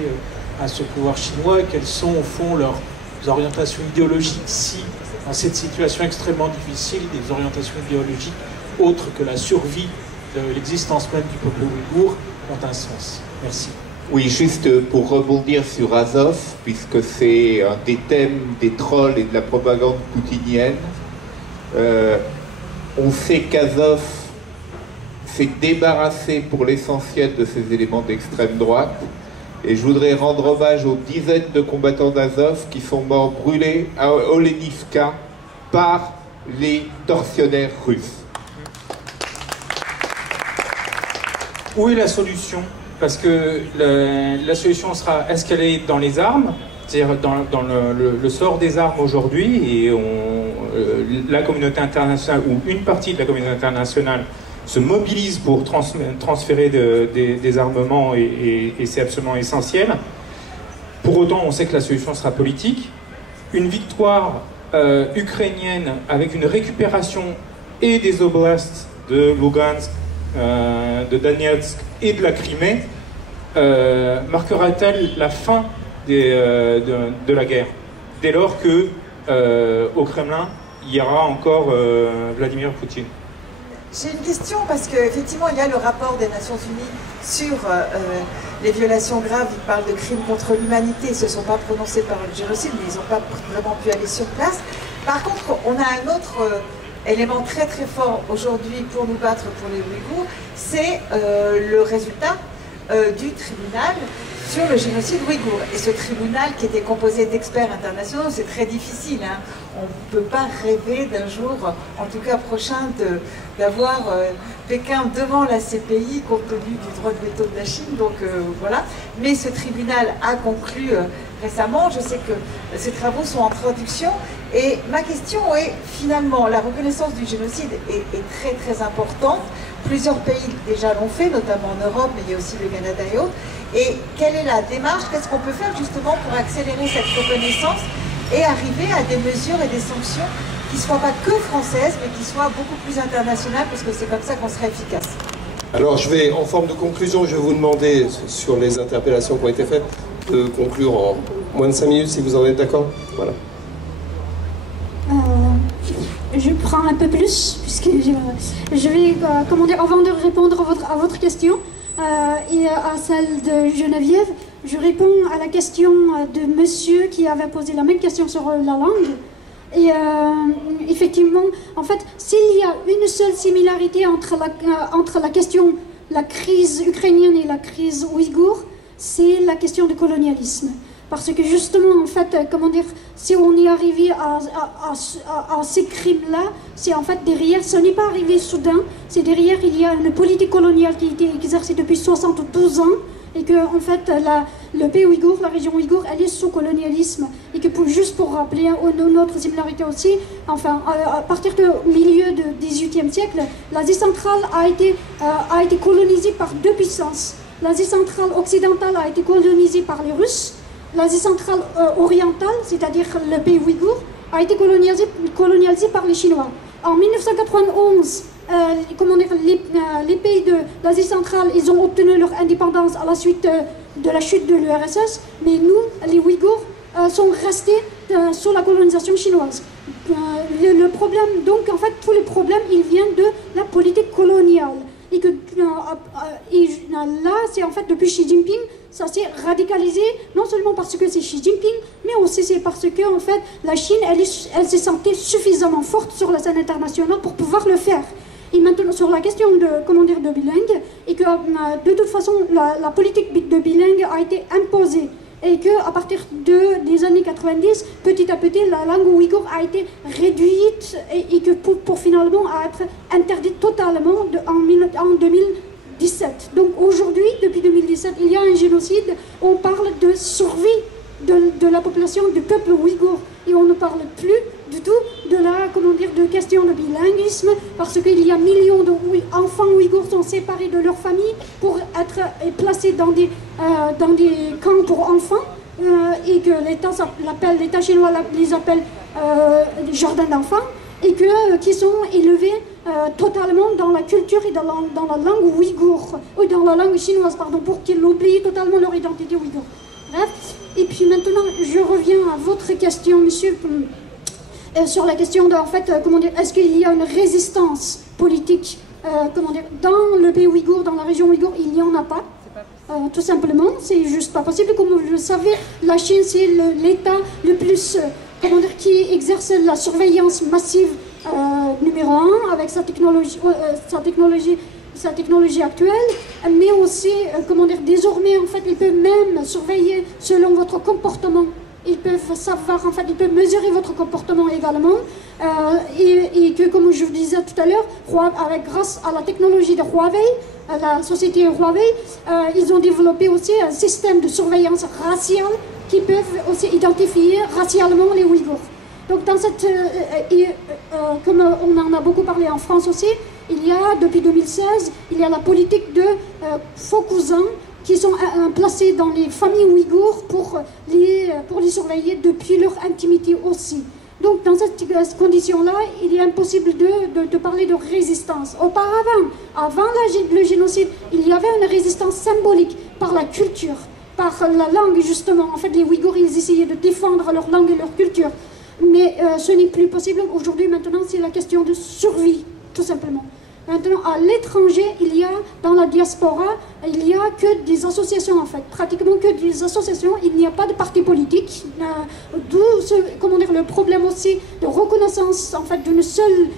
à ce pouvoir chinois et quelles sont au fond leurs orientations idéologiques si, dans cette situation extrêmement difficile, des orientations idéologiques autres que la survie de l'existence même du peuple ouïghour ont un sens. Merci. Oui, juste pour rebondir sur Azov, puisque c'est un des thèmes des trolls et de la propagande poutinienne, on sait qu'Azov s'est débarrassé pour l'essentiel de ces éléments d'extrême droite. Et je voudrais rendre hommage aux dizaines de combattants d'Azov qui sont morts brûlés à Olenivka par les tortionnaires russes. Où est la solution? Parce que la solution sera, est-ce qu'elle est dans les armes? C'est-à-dire dans le sort des armes aujourd'hui, et la communauté internationale, ou une partie de la communauté internationale, se mobilise pour transférer des armements et c'est absolument essentiel. Pour autant, on sait que la solution sera politique. Une victoire ukrainienne avec une récupération et des oblasts de Lugansk, de Donetsk et de la Crimée marquera-t-elle la fin de la guerre. Dès lors que au Kremlin, il y aura encore Vladimir Poutine. J'ai une question parce qu'effectivement, il y a le rapport des Nations Unies sur les violations graves. Ils parlent de crimes contre l'humanité. Ils ne se sont pas prononcés par le génocide, mais ils n'ont pas vraiment pu aller sur place. Par contre, on a un autre élément très très fort aujourd'hui pour nous battre pour les Ouïghours, c'est le résultat du tribunal sur le génocide ouïghour. Et ce tribunal qui était composé d'experts internationaux, c'est très difficile. Hein. On ne peut pas rêver d'un jour, en tout cas prochain, d'avoir Pékin devant la CPI compte tenu du droit de veto de la Chine. Donc voilà. Mais ce tribunal a conclu récemment. Je sais que ces travaux sont en traduction. Et ma question est, finalement, la reconnaissance du génocide est très très importante. Plusieurs pays déjà l'ont fait, notamment en Europe, mais il y a aussi le Canada et autres. Et quelle est la démarche? Qu'est-ce qu'on peut faire justement pour accélérer cette reconnaissance et arriver à des mesures et des sanctions qui ne soient pas que françaises, mais qui soient beaucoup plus internationales, parce que c'est comme ça qu'on serait efficace? Alors je vais, en forme de conclusion, je vais vous demander, sur les interpellations qui ont été faites, de conclure en moins de 5 minutes, si vous en êtes d'accord. Voilà. Je prends un peu plus, puisque je vais, comment dire, avant de répondre à votre question et à celle de Geneviève, je réponds à la question de monsieur qui avait posé la même question sur la langue. Et effectivement, en fait, s'il y a une seule similarité entre la question, la crise ukrainienne et la crise ouïghour, c'est la question du colonialisme. Parce que justement, en fait, comment dire, si on est arrivé à ces crimes-là, c'est en fait derrière, ce n'est pas arrivé soudain, c'est derrière, il y a une politique coloniale qui a été exercée depuis 72 ans, et que, en fait, le pays ouïghour, la région ouïghour, elle est sous colonialisme. Et que, juste pour rappeler une autre similarité aussi, enfin, à partir du milieu du XVIIIe siècle, l'Asie centrale a été colonisée par deux puissances. L'Asie centrale occidentale a été colonisée par les Russes. L'Asie centrale orientale, c'est-à-dire le pays ouïghour, a été colonisé par les Chinois. En 1991, comment dire, les pays de l'Asie centrale, ils ont obtenu leur indépendance à la suite de la chute de l'URSS, mais nous, les Ouïghours, sont restés sous la colonisation chinoise. Le problème, donc en fait, tous les problèmes, ils viennent de la politique coloniale. Et que là, c'est en fait depuis Xi Jinping, ça s'est radicalisé, non seulement parce que c'est Xi Jinping, mais aussi c'est parce que en fait, la Chine, elle s'est sentie suffisamment forte sur la scène internationale pour pouvoir le faire. Et maintenant, sur la question de, comment dire, de bilingue, et que de toute façon, la politique de bilingue a été imposée. Et qu'à partir des années 90, petit à petit, la langue ouïghour a été réduite et que pour finalement être interdite totalement en 2017. Donc aujourd'hui, depuis 2017, il y a un génocide, on parle de survie de la population du peuple ouïghour. Et on ne parle plus du tout de la, comment dire, de question de bilinguisme, parce qu'il y a millions d'enfants ouïghours sont séparés de leur famille pour être placés dans des camps pour enfants, et que l'État chinois les appelle jardins d'enfants, et qui sont élevés totalement dans la culture et dans la langue ouïghour, ou dans la langue chinoise, pardon, pour qu'ils oublient totalement leur identité ouïghour. Bref. Et puis maintenant, je reviens à votre question, monsieur, sur la question de, en fait, comment dire, est-ce qu'il y a une résistance politique, comment dire, dans le pays ouïghour, dans la région ouïghour, il n'y en a pas. Tout simplement, c'est juste pas possible. Comme vous le savez, la Chine, c'est l'État le plus, comment dire, qui exerce la surveillance massive numéro 1 avec sa technologie actuelle, mais aussi, comment dire, désormais, en fait, ils peuvent même surveiller selon votre comportement. Ils peuvent savoir, en fait, ils peuvent mesurer votre comportement également. Et que, comme je vous disais tout à l'heure, grâce à la technologie de Huawei, la société Huawei, ils ont développé aussi un système de surveillance raciale qui peuvent aussi identifier racialement les Ouïghours. Donc, dans cette, comme on en a beaucoup parlé en France aussi, il y a, depuis 2016, il y a la politique de faux cousins qui sont placés dans les familles ouïghours pour les surveiller depuis leur intimité aussi. Donc, dans cette condition-là, il est impossible de parler de résistance. Auparavant, avant le génocide, il y avait une résistance symbolique par la culture. par la langue, justement. En fait, les Ouïghours, ils essayaient de défendre leur langue et leur culture. Mais ce n'est plus possible. Aujourd'hui, maintenant, c'est la question de survie, tout simplement. Maintenant, à l'étranger, il y a, dans la diaspora, il n'y a que des associations, en fait. Pratiquement que des associations. Il n'y a pas de parti politique. D'où, comment dire, le problème aussi de reconnaissance, en fait, d'une seule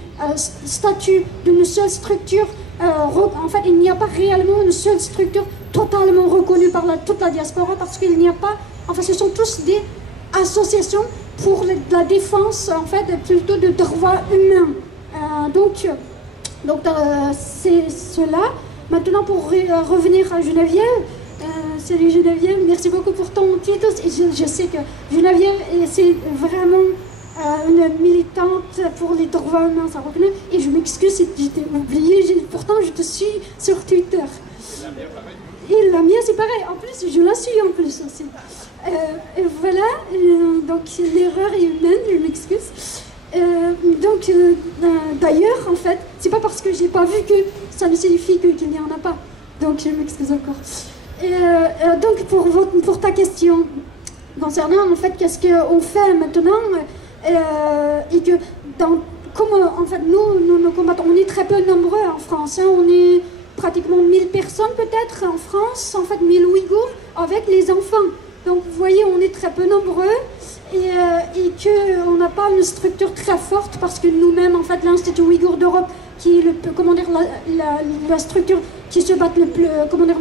statut, d'une seule structure. En fait, il n'y a pas réellement une seule structure totalement reconnue par toute la diaspora, parce qu'il n'y a pas... Enfin, ce sont tous des associations pour la défense, en fait, plutôt de droits humains. Donc c'est cela. Maintenant, pour revenir à Geneviève, salut Geneviève, merci beaucoup pour ton titre. Et je sais que Geneviève, c'est vraiment une militante pour les droits humains, ça reconnaît. Et je m'excuse si je t'ai oublié, pourtant je te suis sur Twitter. Et la mienne, c'est pareil. En plus, je la suis en plus aussi. Et voilà, donc l'erreur est humaine, je m'excuse. D'ailleurs, en fait, c'est pas parce que j'ai pas vu que ça ne signifie qu'il n'y en a pas. Donc, je m'excuse encore. Donc, pour ta question concernant, en fait, qu'est-ce qu'on fait maintenant, et que, comme, en fait, nous combattons, on est très peu nombreux en France, hein, on est pratiquement 1000 personnes peut-être en France, en fait, 1000 Ouïghours, avec les enfants. Donc, vous voyez, on est très peu nombreux. Et qu'on n'a pas une structure très forte, parce que nous-mêmes, en fait, l'Institut Ouïghour d'Europe, qui est la structure qui se bat le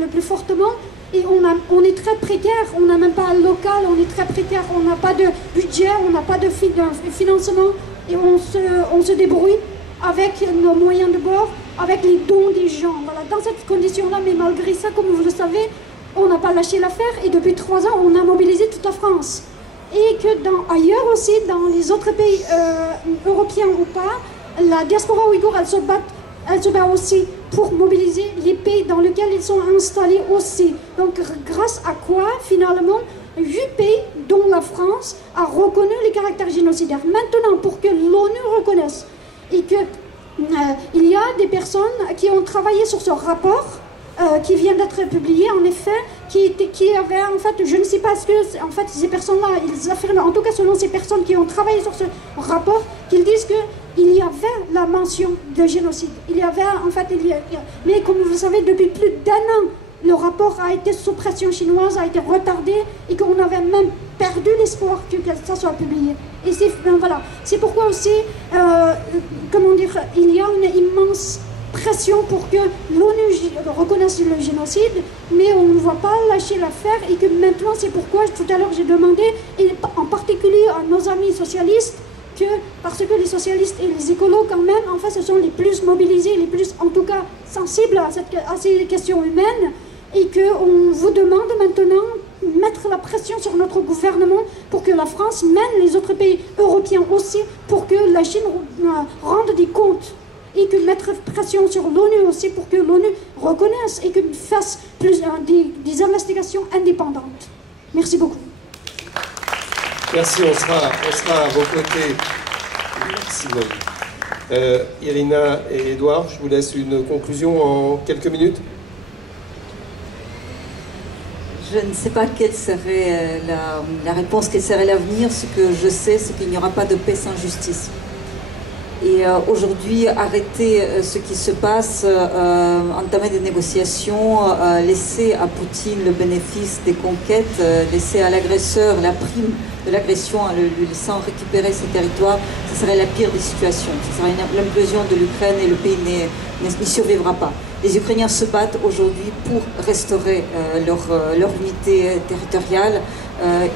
plus fortement, et on est très précaire, on n'a même pas un local, on est très précaire, on n'a pas de budget, on n'a pas de financement, et on se débrouille avec nos moyens de bord, avec les dons des gens. Voilà, dans cette condition-là, mais malgré ça, comme vous le savez, on n'a pas lâché l'affaire, et depuis 3 ans, on a mobilisé toute la France. Et que ailleurs aussi, dans les autres pays européens ou pas, la diaspora ouïghour, elle se bat aussi pour mobiliser les pays dans lesquels ils sont installés aussi. Donc grâce à quoi, finalement, 8 pays, dont la France, a reconnu les caractères génocidaires. Maintenant, pour que l'ONU reconnaisse, et que il y a des personnes qui ont travaillé sur ce rapport, qui vient d'être publié, en effet, qui avait, en fait, je ne sais pas ce que, en fait, ces personnes-là, ils affirment, en tout cas selon ces personnes qui ont travaillé sur ce rapport, qu'ils disent qu'il y avait la mention de génocide. Il y avait, en fait, mais comme vous le savez, depuis plus d'1 an, le rapport a été sous pression chinoise, a été retardé, et qu'on avait même perdu l'espoir que ça soit publié. Et voilà, c'est pourquoi aussi, comment dire, il y a une immense pression pour que l'ONU reconnaisse le génocide, mais on ne va pas lâcher l'affaire, et que maintenant, c'est pourquoi tout à l'heure j'ai demandé, et en particulier à nos amis socialistes, parce que les socialistes et les écolos quand même, en fait, ce sont les plus mobilisés, les plus en tout cas sensibles à ces questions humaines, et qu'on vous demande maintenant de mettre la pression sur notre gouvernement pour que la France mène les autres pays européens aussi, pour que la Chine rende des comptes, et que mettre pression sur l'ONU aussi pour que l'ONU reconnaisse et que fasse des investigations indépendantes. Merci beaucoup. Merci, on sera à vos côtés. Merci beaucoup. Irina et Edouard, je vous laisse une conclusion en quelques minutes. Je ne sais pas quelle serait la réponse, quel serait l'avenir. Ce que je sais, c'est qu'il n'y aura pas de paix sans justice. Et aujourd'hui, arrêter ce qui se passe, entamer des négociations, laisser à Poutine le bénéfice des conquêtes, laisser à l'agresseur la prime de l'agression en lui laissant récupérer ses territoires, ce serait la pire des situations. Ce serait l'implosion de l'Ukraine et le pays n'y survivra pas. Les Ukrainiens se battent aujourd'hui pour restaurer leur unité territoriale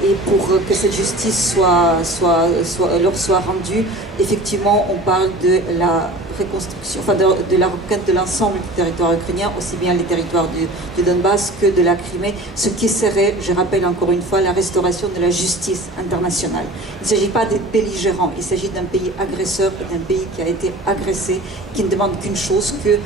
et pour que cette justice leur soit rendue. Effectivement, on parle de la reconstruction, enfin de la reconquête de l'ensemble du territoire ukrainien, aussi bien les territoires du Donbass que de la Crimée, ce qui serait, je rappelle encore une fois, la restauration de la justice internationale. Il ne s'agit pas d'être belligérant, il s'agit d'un pays agresseur, d'un pays qui a été agressé, qui ne demande qu'une chose, que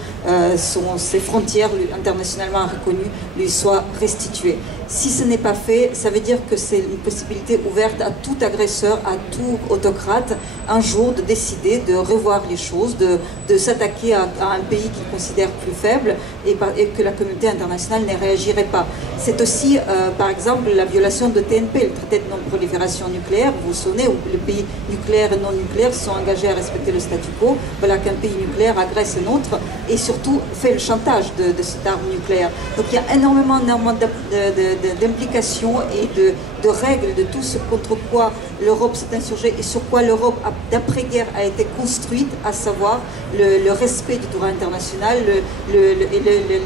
ses frontières internationalement reconnues lui soient restituées. Si ce n'est pas fait, ça veut dire que c'est une possibilité ouverte à tout agresseur, à tout autocrate, un jour de décider de revoir les choses, de de s'attaquer à un pays qu'ils considèrent plus faible et que la communauté internationale ne réagirait pas. C'est aussi, par exemple, la violation de TNP, le traité de non-prolifération nucléaire. Vous vous souvenez, où les pays nucléaires et non nucléaires sont engagés à respecter le statu quo. Voilà qu'un pays nucléaire agresse un autre et surtout fait le chantage de cette arme nucléaire. Donc il y a énormément d'implications et de règles, de tout ce contre quoi l'Europe s'est insurgée et sur quoi l'Europe d'après-guerre a été construite, à savoir le respect du droit international,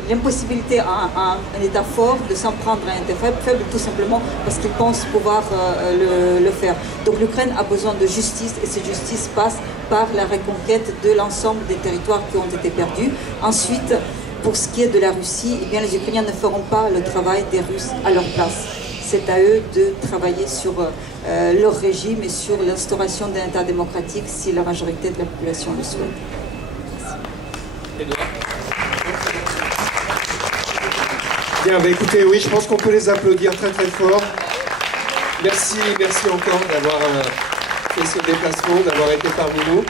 l'impossibilité à un État fort de s'en prendre à un État faible, tout simplement parce qu'il pense pouvoir le faire. Donc l'Ukraine a besoin de justice et cette justice passe par la reconquête de l'ensemble des territoires qui ont été perdus. Ensuite, pour ce qui est de la Russie, eh bien, les Ukrainiens ne feront pas le travail des Russes à leur place. C'est à eux de travailler sur leur régime et sur l'instauration d'un État démocratique si la majorité de la population le souhaite. Bien, bah écoutez, oui, je pense qu'on peut les applaudir très très fort. Merci encore d'avoir fait ce déplacement, d'avoir été parmi nous.